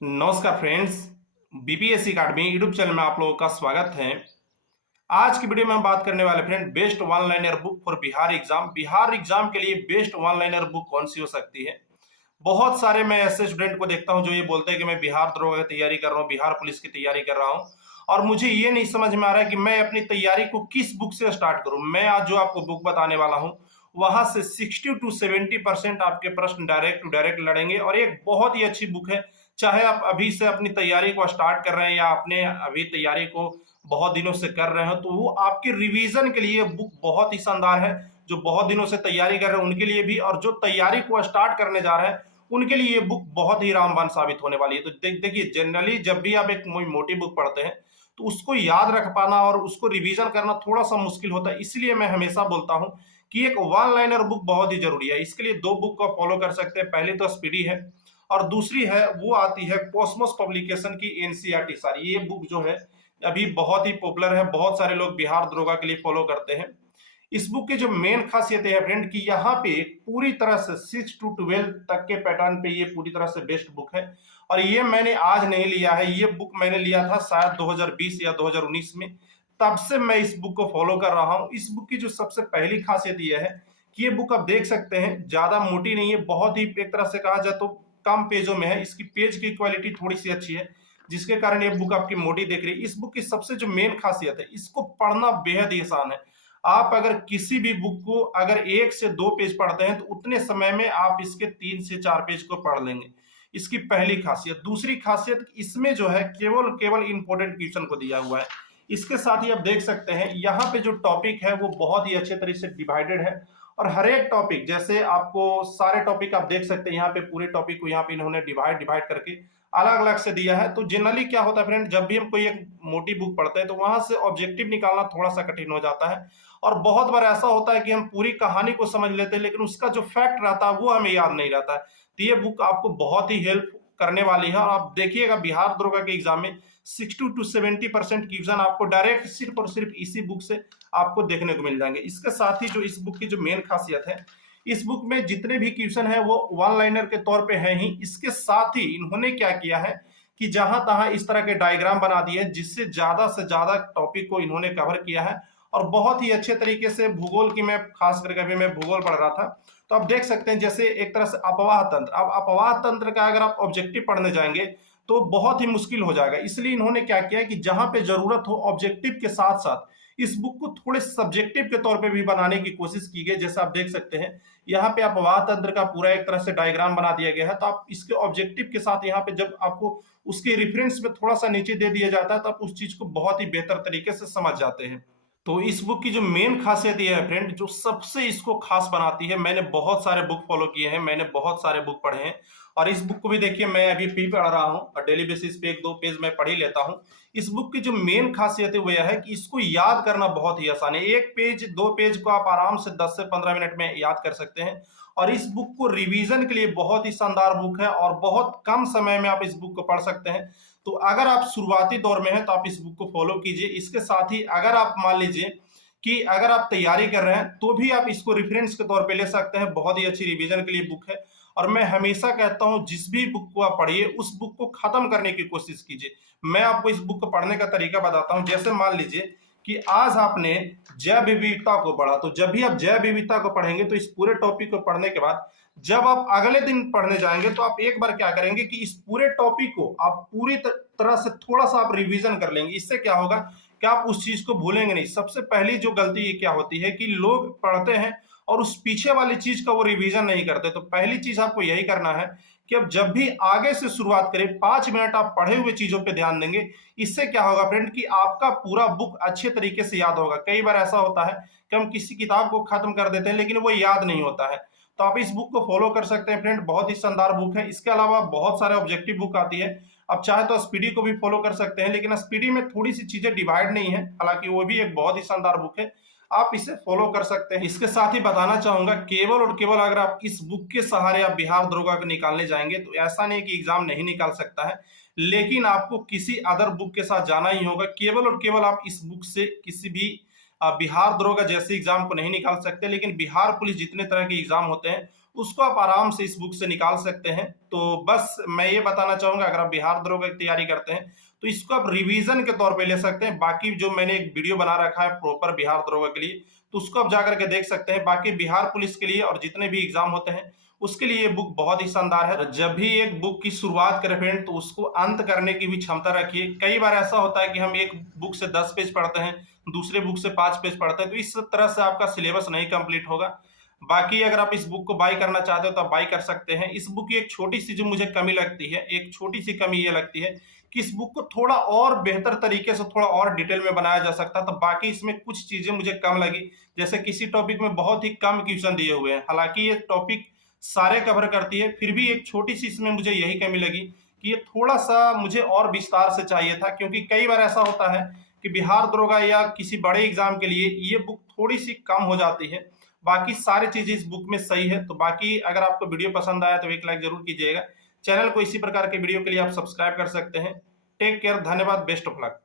नमस्कार friends, BPSC academy YouTube channel में आप लोगों का स्वागत है। आज की वीडियो में हम बात करने वाले friend best one liner book for Bihar exam के लिए बेस्ट वन लाइनर बुक कौन सी हो सकती है। बहुत सारे मैं ऐसे स्टूडेंट को देखता हूं जो ये बोलते हैं कि मैं बिहार दरोगा की तैयारी कर रहा हूं, बिहार पुलिस की तैयारी कर रहा हूं और मुझे ये नहीं समझ में आ रहा है कि मैं अपनी तैयारी को किस बुक से स्टार्ट करूं। मैं आज जो आपको बुक बताने वाला हूं वहां से 60 टू 70% आपके प्रश्न डायरेक्ट टू डायरेक्ट लड़ेंगे और एक बहुत ही अच्छी बुक है। चाहे आप अभी से अपनी तैयारी को स्टार्ट कर रहे हैं या आपने अभी तैयारी को बहुत दिनों से कर रहे हो तो वो आपके रिवीजन के लिए बुक बहुत ही शानदार है। जो बहुत दिनों से तैयारी कर रहे हैं उनके लिए भी और जो तैयारी को स्टार्ट करने जा रहे हैं उनके लिए ये बुक बहुत ही रामबाण साबित होने वाली है। तो देखिए, जनरली जब भी आप एक मोटी बुक पढ़ते हैं तो उसको याद रख पाना और उसको रिवीजन करना थोड़ा सा मुश्किल होता है। इसलिए मैं हमेशा बोलता हूं कि एक वन लाइनर बुक बहुत ही जरूरी है। इसके लिए दो बुक को फॉलो कर सकते हैं। पहली तो स्पीडी है और दूसरी है वो आती है कॉस्मोस पब्लिकेशन की एनसीईआरटी सारी। ये बुक जो है अभी बहुत ही पॉपुलर है, बहुत सारे लोग बिहार दरोगा के लिए फॉलो करते हैं। इस बुक की जो मेन खासियत है फ्रेंड कि यहाँ पे पूरी तरह से 6 टू 12 तक के पैटर्न पे ये पूरी तरह से बेस्ट बुक है। और ये मैंने आज नहीं लिया है, ये बुक मैंने लिया था शायद 2020 या 2019 में। तब से मैं इस बुक को फॉलो कर रहा हूँ। इस बुक की जो सबसे पहली खासियत ये है कि ये बुक आप देख सकते हैं ज्यादा मोटी नहीं है, बहुत ही एक तरह से कहा जाए तो कम पेजों में है। इसकी पेज की क्वालिटी थोड़ी सी अच्छी है जिसके कारण ये बुक आपकी मोटी दिख रही है। इस बुक की सबसे जो मेन खासियत है, इसको पढ़ना बेहद ही आसान है। आप अगर किसी भी बुक को अगर 1 से 2 पेज पढ़ते हैं तो उतने समय में आप इसके 3 से 4 पेज को पढ़ लेंगे। इसकी पहली खासियत। दूसरी खासियत, इसमें जो है केवल इंपॉर्टेंट क्वेश्चन को दिया हुआ है। इसके साथ ही आप देख सकते हैं यहाँ पे जो टॉपिक है वो बहुत ही अच्छे तरीके से डिवाइडेड है और हर एक टॉपिक जैसे आपको सारे टॉपिक आप देख सकते हैं यहाँ पे पूरे टॉपिक को यहाँ पे इन्होंने डिवाइड करके अलग अलग से दिया है। तो जनरली क्या होता है फ्रेंड, जब भी हम कोई एक मोटी बुक पढ़ते हैं तो वहां से ऑब्जेक्टिव निकालना थोड़ा सा कठिन हो जाता है और बहुत बार ऐसा होता है कि हम पूरी कहानी को समझ लेते हैं लेकिन उसका जो फैक्ट रहता है वो हमें याद नहीं रहता है। तो ये बुक आपको बहुत ही हेल्प करने वाली है और आप देखिएगा बिहार दरोगा के एग्जाम में 60 टू 70% क्वेश्चन आपको डायरेक्ट सिर्फ और सिर्फ इसी बुक से आपको देखने को मिल जाएंगे। इसके साथ ही जो इस बुक की जो मेन खासियत है, इस बुक में जितने भी क्वेश्चन है वो वन लाइनर के तौर पे हैं ही। इसके साथ ही इन्होंने क्या किया है कि जहां तहां इस तरह के डायग्राम बना दिए हैं जिससे ज्यादा से ज्यादा टॉपिक को इन्होंने कवर किया है और बहुत ही अच्छे तरीके से भूगोल की, मैं खास करके अभी मैं भूगोल पढ़ रहा था तो आप देख सकते हैं जैसे एक तरह से अपवाह तंत्र। अब अपवाह तंत्र का अगर आप ऑब्जेक्टिव पढ़ने जाएंगे तो बहुत ही मुश्किल हो जाएगा। इसलिए इन्होंने क्या किया है कि जहां पे जरूरत हो ऑब्जेक्टिव के साथ साथ इस बुक को थोड़े सब्जेक्टिव के तौर पे भी बनाने की कोशिश की गई। जैसे आप देख सकते हैं यहाँ पे अपवाह तंत्र का पूरा एक तरह से डायग्राम बना दिया गया है। तो आप इसके ऑब्जेक्टिव के साथ यहाँ पे जब आपको उसके रेफरेंस में थोड़ा सा नीचे दे दिया जाता है तो आप उस चीज को बहुत ही बेहतर तरीके से समझ जाते हैं। तो इस बुक की जो मेन खासियत ये है फ्रेंड, जो सबसे इसको खास बनाती है, मैंने बहुत सारे बुक फॉलो किए हैं, मैंने बहुत सारे बुक पढ़े हैं और इस बुक को भी देखिए मैं अभी भी पढ़ रहा हूँ और डेली बेसिस पे 1-2 पेज मैं पढ़ ही लेता हूँ। इस बुक की जो मेन खासियत है वो यह है कि इसको याद करना बहुत ही आसान है। 1 पेज 2 पेज को आप आराम से 10 से 15 मिनट में याद कर सकते हैं और इस बुक को रिवीजन के लिए बहुत ही शानदार बुक है और बहुत कम समय में आप इस बुक को पढ़ सकते हैं। तो अगर आप शुरुआती दौर में हैं तो आप इस बुक को फॉलो कीजिए। इसके साथ ही अगर आप मान लीजिए कि अगर आप तैयारी कर रहे हैं तो भी आप इसको रेफरेंस के तौर पे ले सकते हैं। बहुत ही अच्छी रिवीजन के लिए बुक है और मैं हमेशा कहता हूं जिस भी बुक को आप पढ़िए उस बुक को खत्म करने की कोशिश कीजिए। मैं आपको इस बुक को पढ़ने का तरीका बताता हूं। जैसे मान लीजिए कि आज आपने जैव विविधता को पढ़ा, तो जब भी आप जैव विविधता को पढ़ेंगे तो इस पूरे टॉपिक को पढ़ने के बाद जब आप अगले दिन पढ़ने जाएंगे तो आप एक बार क्या करेंगे कि इस पूरे टॉपिक को आप पूरी तरह से थोड़ा सा आप रिवीजन कर लेंगे। इससे क्या होगा कि आप उस चीज को भूलेंगे नहीं। सबसे पहली जो गलती ये क्या होती है कि लोग पढ़ते हैं और उस पीछे वाली चीज का वो रिवीजन नहीं करते। तो पहली चीज आपको यही करना है कि अब जब भी आगे से शुरुआत करें 5 मिनट आप पढ़े हुए चीजों पे ध्यान देंगे। इससे क्या होगा फ्रेंड कि आपका पूरा बुक अच्छे तरीके से याद होगा। कई बार ऐसा होता है कि हम किसी किताब को खत्म कर देते हैं लेकिन वो याद नहीं होता है। तो आप इस बुक को फॉलो कर सकते हैं फ्रेंड, बहुत ही शानदार बुक है। इसके अलावा बहुत सारे ऑब्जेक्टिव बुक आती है, आप चाहे तो स्पीडी को भी फॉलो कर सकते हैं लेकिन स्पीडी में थोड़ी सी चीजें डिवाइड नहीं है, हालांकि वो भी एक बहुत ही शानदार बुक है, आप इसे फॉलो कर सकते हैं। इसके साथ ही बताना चाहूंगा केवल और केवल अगर आप इस बुक के सहारे आप बिहार दरोगा को निकालने जाएंगे तो ऐसा नहीं कि एग्जाम नहीं निकाल सकता है, लेकिन आपको किसी अदर बुक के साथ जाना ही होगा। केवल और केवल आप इस बुक से किसी भी बिहार दरोगा जैसे एग्जाम को नहीं निकाल सकते, लेकिन बिहार पुलिस जितने तरह के एग्जाम होते हैं तो उसको आप आराम से इस बुक से निकाल सकते हैं। तो बस मैं ये बताना चाहूंगा, अगर आप बिहार दरोगा की तैयारी करते हैं तो इसको आप रिवीजन के तौर पे ले सकते हैं। बाकी जो मैंने एक वीडियो बना रखा है प्रॉपर बिहार दरोगा के लिए, तो उसको आप जाकर के देख सकते हैं। बाकी बिहार पुलिस के लिए और जितने भी एग्जाम होते हैं उसके लिए ये बुक बहुत ही शानदार है। जब भी एक बुक की शुरुआत करें फ्रेंड, तो उसको अंत करने की भी क्षमता रखिए। कई बार ऐसा होता है कि हम एक बुक से 10 पेज पढ़ते हैं, दूसरे बुक से 5 पेज पढ़ते हैं, तो इस तरह से आपका सिलेबस नहीं कंप्लीट होगा। बाकी अगर आप इस बुक को बाय करना चाहते हो तो आप बाय कर सकते हैं। इस बुक की एक छोटी सी जो मुझे कमी लगती है, एक छोटी सी कमी ये लगती है कि इस बुक को थोड़ा और बेहतर तरीके से, थोड़ा और डिटेल में बनाया जा सकता। तो बाकी इसमें कुछ चीजें मुझे कम लगी, जैसे किसी टॉपिक में बहुत ही कम क्वेश्चन दिए हुए हैं, हालांकि ये टॉपिक सारे कवर करती है, फिर भी एक छोटी सी इसमें मुझे यही कमी लगी कि ये थोड़ा सा मुझे और विस्तार से चाहिए था। क्योंकि कई बार ऐसा होता है कि बिहार दरोगा या किसी बड़े एग्जाम के लिए ये बुक थोड़ी सी कम हो जाती है। बाकी सारी चीजें इस बुक में सही है। तो बाकी अगर आपको वीडियो पसंद आया तो एक लाइक जरूर कीजिएगा। चैनल को इसी प्रकार के वीडियो के लिए आप सब्सक्राइब कर सकते हैं। टेक केयर, धन्यवाद, बेस्ट ऑफ लक।